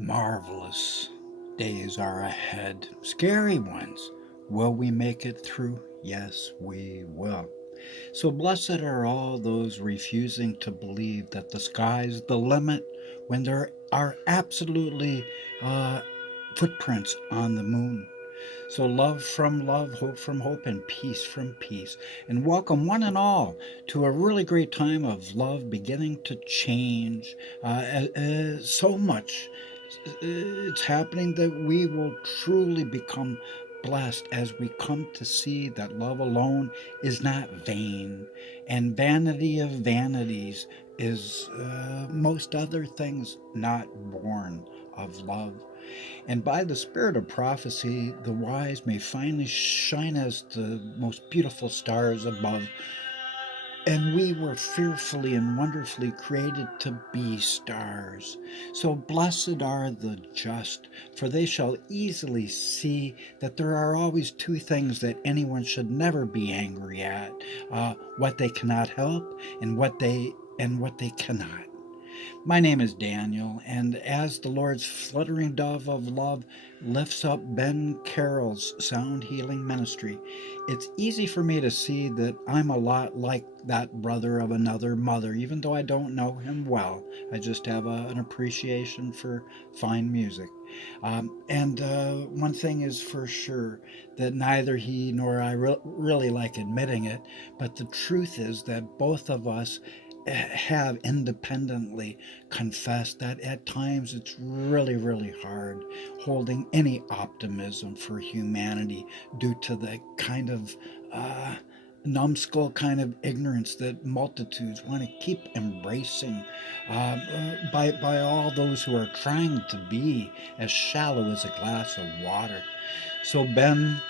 Marvelous days are ahead, scary ones. Will we make it through? Yes, we will. So blessed are all those refusing to believe that the sky's the limit when there are absolutely uh, footprints on the moon. So love from love, hope from hope, and peace from peace. And welcome one and all to a really great time of love beginning to change. So much it's happening that we will truly become blessed as we come to see that love alone is not vain, and vanity of vanities is most other things not born of love. And by the spirit of prophecy, the wise may finally shine as the most beautiful stars above. And we were fearfully and wonderfully created to be stars. So blessed are the just, for they shall easily see that there are always two things that anyone should never be angry at: what they cannot help, and what they cannot. My name is Daniel, and as the Lord's fluttering dove of love lifts up Ben Carroll's sound healing ministry, it's easy for me to see that I'm a lot like that brother of another mother, even though I don't know him well. I just have an appreciation for fine music. And one thing is for sure that neither he nor I really like admitting it, but the truth is that both of us have independently confessed that at times it's really, really hard holding any optimism for humanity due to the kind of uh, numbskull kind of ignorance that multitudes want to keep embracing by all those who are trying to be as shallow as a glass of water. So, Ben,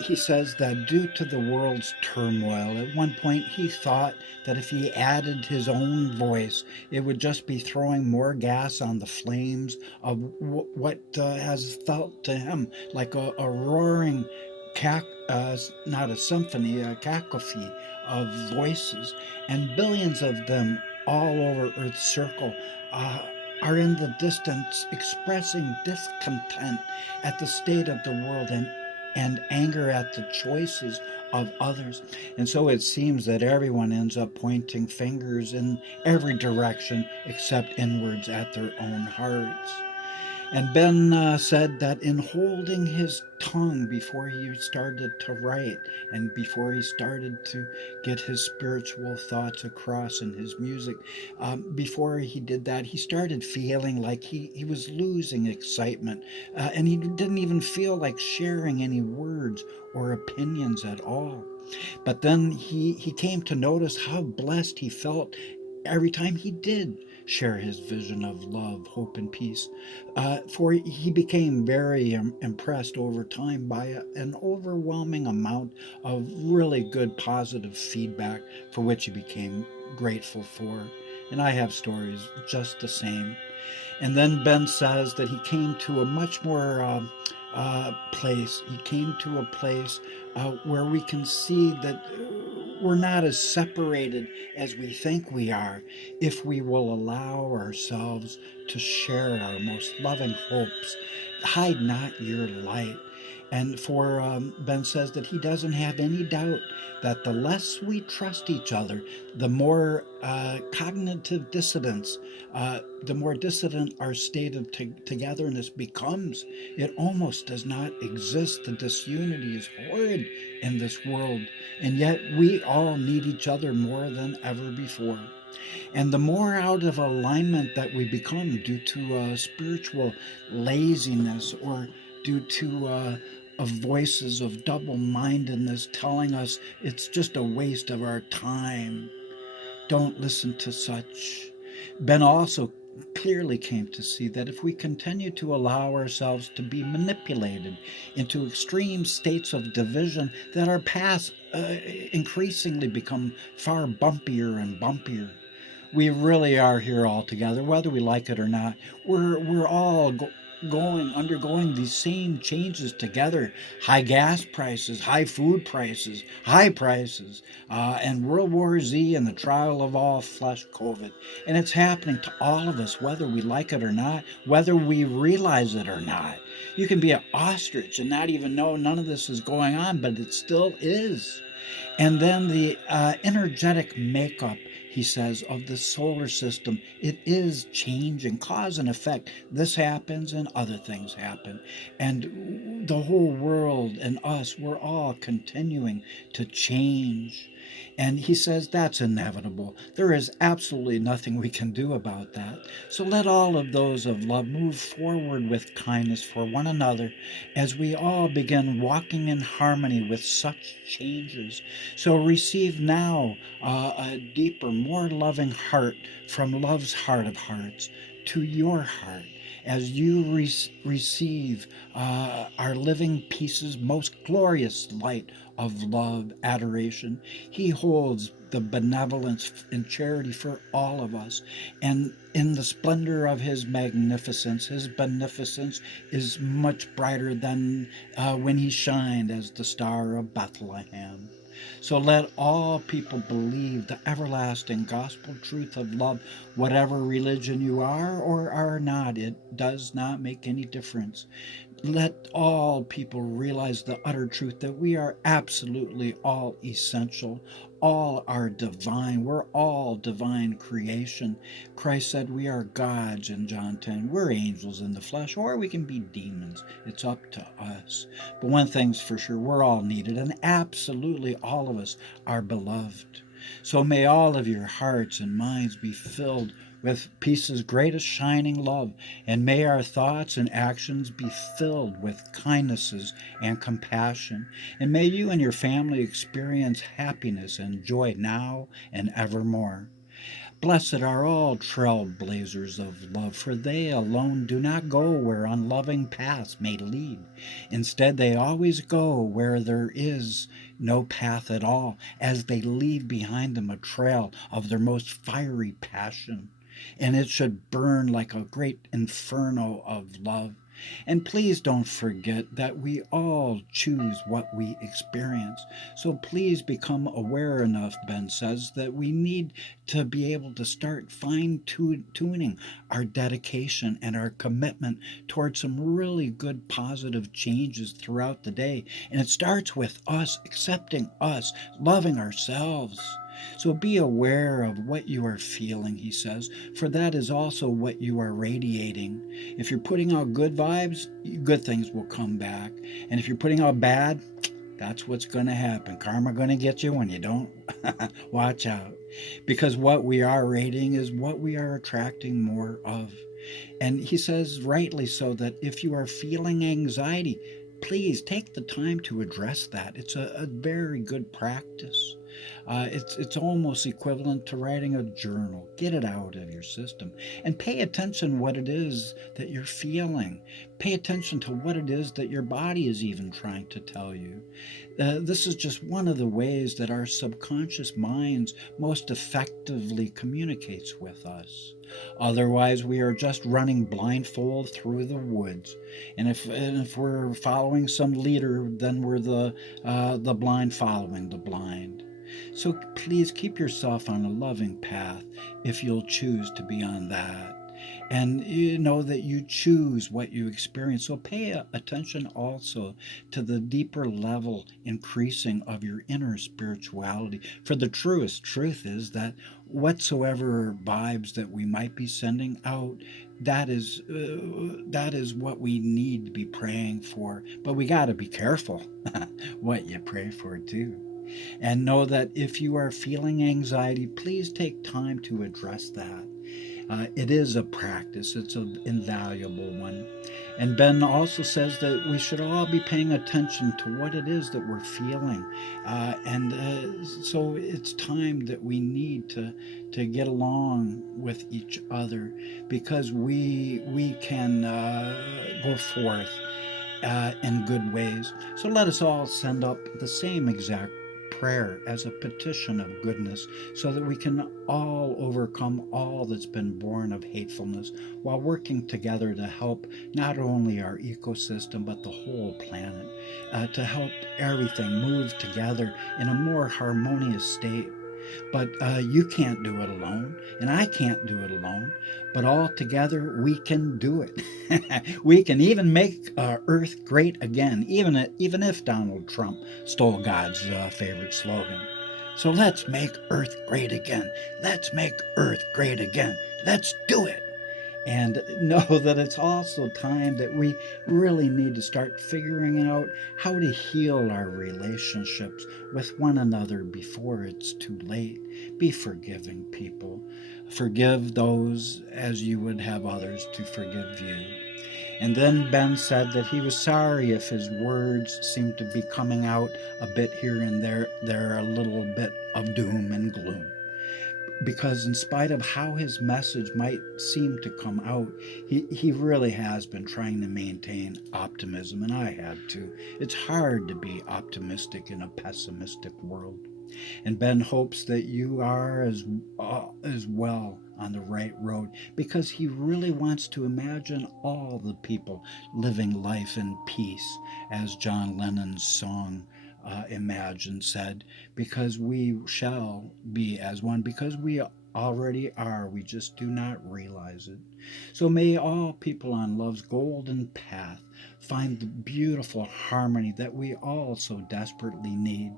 he says that due to the world's turmoil, at one point he thought that if he added his own voice, it would just be throwing more gas on the flames of what has felt to him like a roaring not a symphony, a cacophony of voices, and billions of them all over Earth's circle. Uh, are in the distance expressing discontent at the state of the world and anger at the choices of others. And so it seems that everyone ends up pointing fingers in every direction except inwards at their own hearts. And Ben said that in holding his tongue before he started to write and before he started to get his spiritual thoughts across in his music, before he did that, he started feeling like he was losing excitement. And he didn't even feel like sharing any words or opinions at all. But then he came to notice how blessed he felt every time he did share his vision of love, hope, and peace. For he became very impressed over time by an overwhelming amount of really good positive feedback for which he became grateful for. And I have stories just the same. And then Ben says that he came to a much more place. He came to a place where we can see that we're not as separated as we think we are if we will allow ourselves to share our most loving hopes. Hide not your light. And for Ben says that he doesn't have any doubt that the less we trust each other, the more cognitive dissonance, the more dissident our state of togetherness becomes. It almost does not exist. The disunity is horrid in this world, and yet we all need each other more than ever before. And the more out of alignment that we become due to spiritual laziness or due to of voices of double mindedness telling us it's just a waste of our time. Don't listen to such. Ben also clearly came to see that if we continue to allow ourselves to be manipulated into extreme states of division, that our paths increasingly become far bumpier and bumpier. We really are here all together, whether we like it or not. We're all undergoing these same changes together: high gas prices, high food prices, high prices, and World War Z and the trial of all flesh, COVID. And it's happening to all of us, whether we like it or not, whether we realize it or not. You can be an ostrich and not even know none of this is going on, but it still is. And then the energetic makeup, he says, of the solar system, it is changing, cause and effect. This happens and other things happen. And the whole world and us, we're all continuing to change. And he says that's inevitable. There is absolutely nothing we can do about that. So let all of those of love move forward with kindness for one another as we all begin walking in harmony with such changes. So receive now a deeper, more loving heart from love's heart of hearts to your heart as you receive our living peace's most glorious light of love, adoration. He holds the benevolence and charity for all of us. And in the splendor of his beneficence is much brighter than when he shined as the star of Bethlehem. So let all people believe the everlasting gospel truth of love, whatever religion you are or are not. It does not make any difference. Let all people realize the utter truth that we are absolutely all essential. All are divine. We're all divine creation. Christ said we are gods in John 10. We're angels in the flesh, or we can be demons. It's up to us. But one thing's for sure, we're all needed, and absolutely all of us are beloved. So may all of your hearts and minds be filled with peace's greatest shining love, and may our thoughts and actions be filled with kindnesses and compassion, and may you and your family experience happiness and joy now and evermore. Blessed are all trailblazers of love, for they alone do not go where unloving paths may lead. Instead, they always go where there is no path at all, as they leave behind them a trail of their most fiery passion. And it should burn like a great inferno of love. And please don't forget that we all choose what we experience. So please become aware enough, Ben says, that we need to be able to start fine tuning our dedication and our commitment towards some really good positive changes throughout the day. And it starts with us accepting us, loving ourselves. So be aware of what you are feeling, he says, for that is also what you are radiating. If you're putting out good vibes, good things will come back. And if you're putting out bad, that's what's going to happen. Karma going to get you when you don't watch out. Because what we are radiating is what we are attracting more of. And he says, rightly so, that if you are feeling anxiety, please take the time to address that. It's a very good practice. It's almost equivalent to writing a journal. Get it out of your system and pay attention what it is that you're feeling. Pay attention to what it is that your body is even trying to tell you. This is just one of the ways that our subconscious minds most effectively communicates with us. Otherwise, we are just running blindfold through the woods. And if we're following some leader, then we're the blind following the blind. So please keep yourself on a loving path if you'll choose to be on that. And you know that you choose what you experience. So pay attention also to the deeper level increasing of your inner spirituality. For the truest truth is that whatsoever vibes that we might be sending out, that is what we need to be praying for. But we got to be careful what you pray for too. And know that if you are feeling anxiety, please take time to address that. It is a practice, it's an invaluable one. And Ben also says that we should all be paying attention to what it is that we're feeling. So it's time that we need to get along with each other, because we can go forth in good ways. So let us all send up the same exact prayer, as a petition of goodness, so that we can all overcome all that's been born of hatefulness while working together to help not only our ecosystem but the whole planet, to help everything move together in a more harmonious state. But you can't do it alone, and I can't do it alone. But all together, we can do it. We can even make Earth great again, even if Donald Trump stole God's favorite slogan. So let's make Earth great again. Let's make Earth great again. Let's do it. And know that it's also time that we really need to start figuring out how to heal our relationships with one another before it's too late. Be forgiving, people. Forgive those as you would have others to forgive you. And then Ben said that he was sorry if his words seemed to be coming out a bit here and there a little bit of doom and gloom, because in spite of how his message might seem to come out, he really has been trying to maintain optimism, and I had to. It's hard to be optimistic in a pessimistic world. And Ben hopes that you are as well on the right road, because he really wants to imagine all the people living life in peace, as John Lennon's song Imagine said, because we shall be as one, because we already are, we just do not realize it. So may all people on love's golden path find the beautiful harmony that we all so desperately need.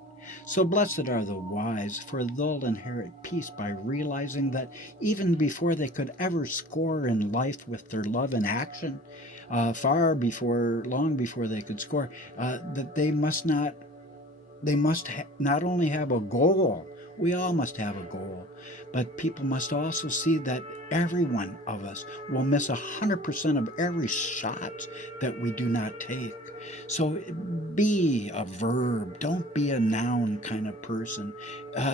So blessed are the wise, for they'll inherit peace by realizing that even before they could ever score in life with their love in action, long before they could score, that not only have a goal, we all must have a goal, but people must also see that every one of us will miss 100% of every shot that we do not take. So be a verb, don't be a noun kind of person.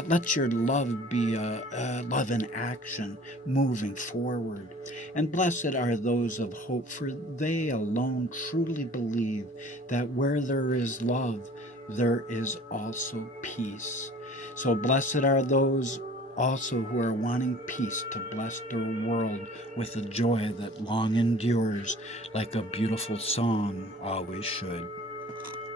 Let your love be a love in action, moving forward. And blessed are those of hope, for they alone truly believe that where there is love, there is also peace. So blessed are those also who are wanting peace to bless their world with a joy that long endures, like a beautiful song always should.